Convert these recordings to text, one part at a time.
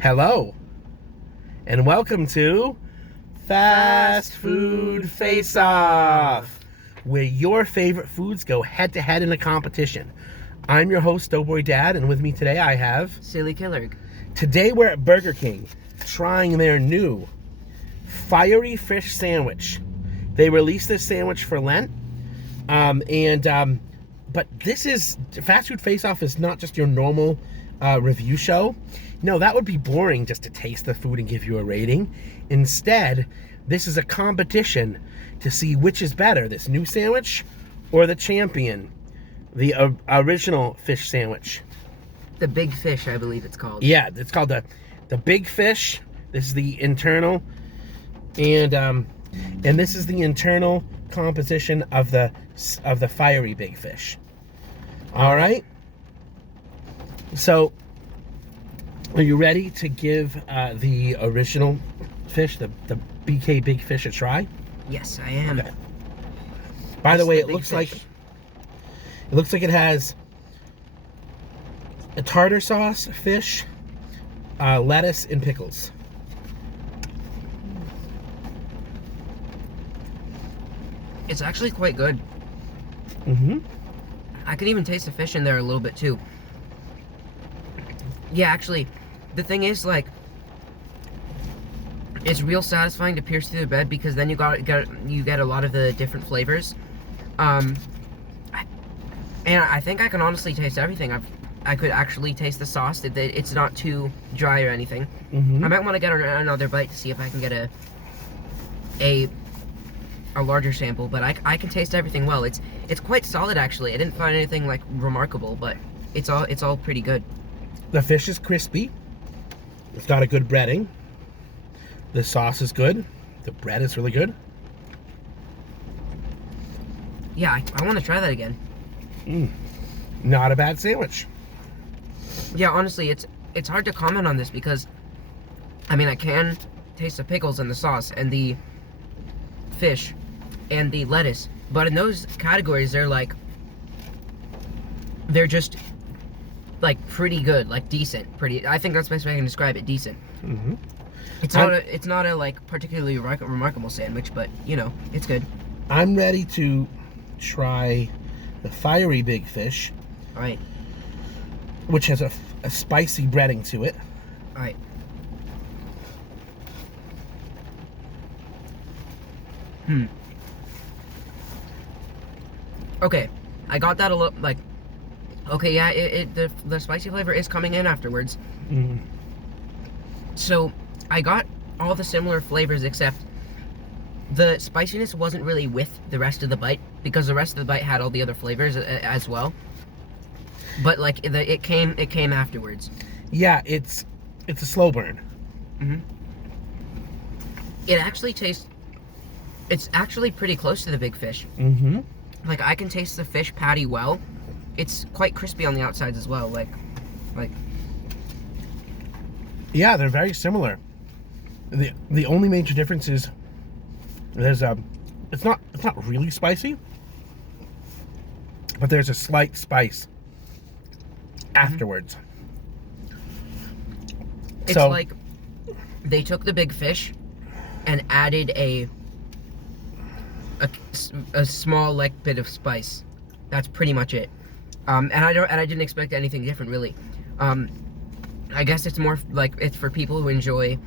Hello, and welcome to Fast Food Face Off, where your favorite foods go head to head in a competition. I'm your host, Doughboy Dad, and with me today I have Silly Killerg. Today we're at Burger King trying their new fiery fish sandwich. They released this sandwich for Lent, but this is Fast Food Face Off is not just your normal review show. No, that would be boring just to taste the food and give you a rating. Instead, this is a competition to see which is better, this new sandwich or the champion, the original fish sandwich. The Big Fish, I believe it's called. Yeah, it's called the Big Fish. This is the internal, and this is the internal composition of the fiery Big Fish. All right. So, are you ready to give the original fish, the BK Big Fish, a try? Yes, I am. Okay. By the way, it looks like it has a tartar sauce, fish, lettuce, and pickles. It's actually quite good. Mm-hmm. I could even taste the fish in there a little bit too. Yeah, actually, the thing is, like, it's real satisfying to pierce through the bread because then you get a lot of the different flavors. And I think I can honestly taste everything. I could actually taste the sauce. It's not too dry or anything. Mm-hmm. I might want to get another bite to see if I can get a larger sample, but I can taste everything well. It's quite solid actually. I didn't find anything like remarkable, but it's all pretty good. The fish is crispy. It's got a good breading. The sauce is good. The bread is really good. Yeah, I want to try that again. Not a bad sandwich. Yeah, honestly, it's hard to comment on this because, I mean, I can taste the pickles and the sauce and the fish and the lettuce, but in those categories, they're just like pretty good, like decent, pretty. I think that's the best way I can describe it. Decent. Mm-hmm. It's not a like particularly remarkable sandwich, but you know, it's good. I'm ready to try the fiery Big Fish, All right, which has a spicy breading to it. all right. Okay, I got that a little like. Okay, yeah, the spicy flavor is coming in afterwards. Mm. So I got all the similar flavors except the spiciness wasn't really with the rest of the bite because the rest of the bite had all the other flavors as well. But like it came afterwards. Yeah, it's a slow burn. Mm-hmm. It actually tastes. It's actually pretty close to the Big Fish. Mm-hmm. Like I can taste the fish patty well. It's quite crispy on the outsides as well. Like. Yeah, they're very similar. The only major difference is there's it's not really spicy, but there's a slight spice afterwards. It's so, like they took the Big Fish and added a small like bit of spice. That's pretty much it. And I didn't expect anything different really. I guess it's more like it's for people who enjoy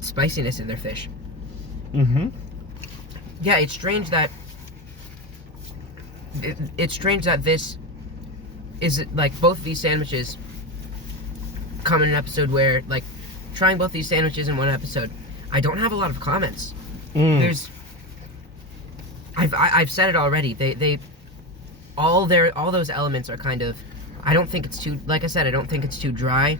spiciness in their fish. Mm-hmm. Yeah, it's strange that this is like both of these sandwiches come in an episode where like trying both these sandwiches in one episode. I don't have a lot of comments. I've said it already. They all those elements are kind of. I don't think it's too. Like I said, I don't think it's too dry.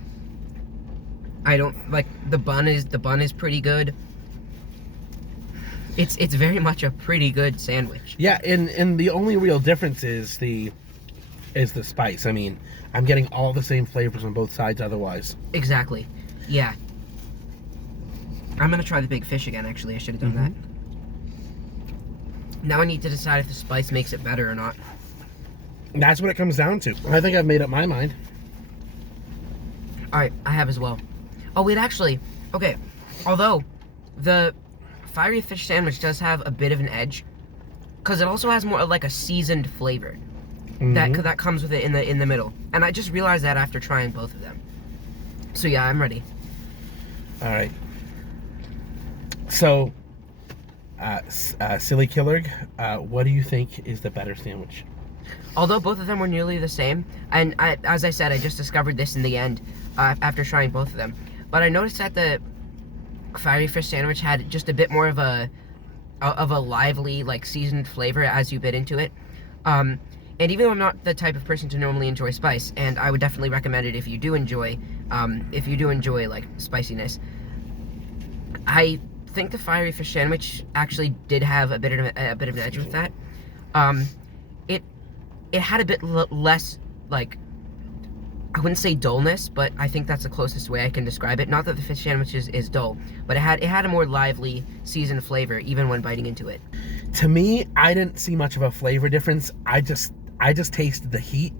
I don't like the bun is pretty good. It's very much a pretty good sandwich. Yeah, and the only real difference is the spice. I mean, I'm getting all the same flavors on both sides otherwise. Exactly. Yeah. I'm gonna try the Big Fish again. Actually, I should have done that. Now I need to decide if the spice makes it better or not. That's what it comes down to. I think I've made up my mind. All right, I have as well. Oh wait, actually, okay. Although the fiery fish sandwich does have a bit of an edge, because it also has more of like a seasoned flavor that comes with it in the middle. And I just realized that after trying both of them. So yeah, I'm ready. All right. So, Silly Killer, what do you think is the better sandwich? Although both of them were nearly the same, and as I said, I just discovered this in the end after trying both of them. But I noticed that the fiery fish sandwich had just a bit more of a lively, like, seasoned flavor as you bit into it. And even though I'm not the type of person to normally enjoy spice, and I would definitely recommend it if you do enjoy like spiciness, I think the fiery fish sandwich actually did have a bit of an edge with that. It had a bit less, like, I wouldn't say dullness, but I think that's the closest way I can describe it. Not that the fish sandwich is dull, but it had a more lively, seasoned flavor even when biting into it. To me, I didn't see much of a flavor difference. I just tasted the heat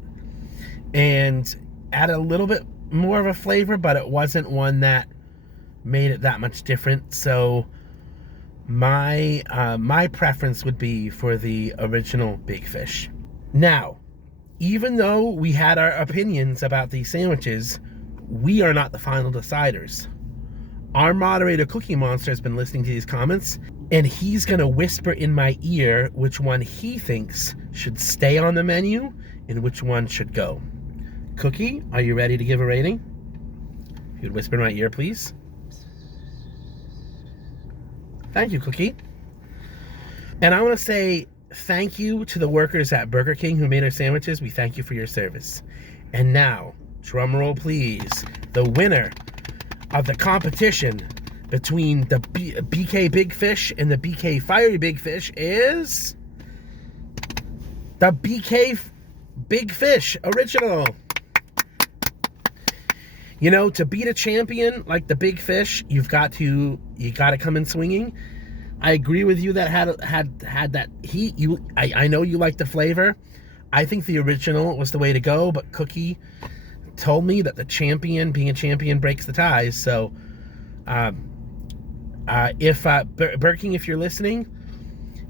and added a little bit more of a flavor, but it wasn't one that made it that much different. So my preference would be for the original Big Fish. Now, even though we had our opinions about these sandwiches, we are not the final deciders. Our moderator, Cookie Monster, has been listening to these comments, and he's going to whisper in my ear which one he thinks should stay on the menu and which one should go. Cookie, are you ready to give a rating? If you'd whisper in my ear, please. Thank you, Cookie. And I want to say thank you to the workers at Burger King who made our sandwiches. We thank you for your service. And now, drum roll please, the winner of the competition between the BK Big Fish and the BK Fiery Big Fish is the BK Big Fish Original. You know, to beat a champion like the Big Fish, you got to come in swinging. I agree with you that had that heat. I know you like the flavor. I think the original was the way to go, but Cookie told me that the champion, being a champion, breaks the ties. So, if Burger King, if you're listening,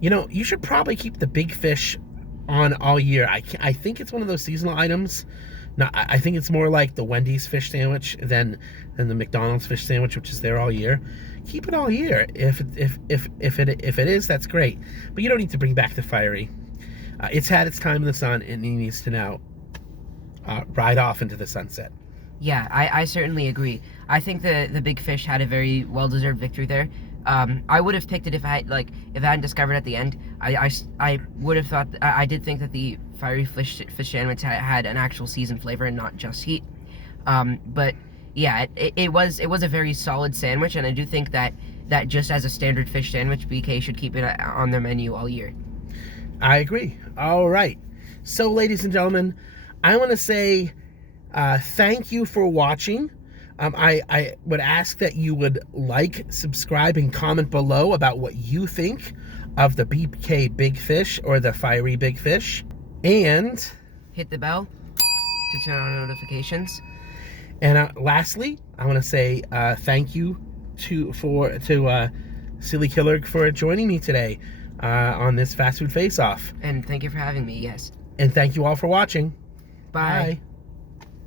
you know, you should probably keep the Big Fish on all year. I think it's one of those seasonal items. No, I think it's more like the Wendy's fish sandwich than the McDonald's fish sandwich, which is there all year. Keep it all year. If it is, that's great. But you don't need to bring back the fiery. It's had its time in the sun, and it needs to now ride off into the sunset. Yeah, I certainly agree. I think the Big Fish had a very well-deserved victory there. I would have picked it if I hadn't discovered at the end. I would have thought, I did think that the fiery fish sandwich had an actual seasoned flavor and not just heat. But yeah, it was a very solid sandwich, and I do think that just as a standard fish sandwich, BK should keep it on their menu all year. I agree. All right. So, ladies and gentlemen, I want to say thank you for watching. I would ask that you would like, subscribe, and comment below about what you think of the BK Big Fish or the Fiery Big Fish. And hit the bell to turn on notifications. And lastly, I want to say thank you to Silly Killer for joining me today on this Fast Food Face-Off. And thank you for having me, yes. And thank you all for watching. Bye. Bye.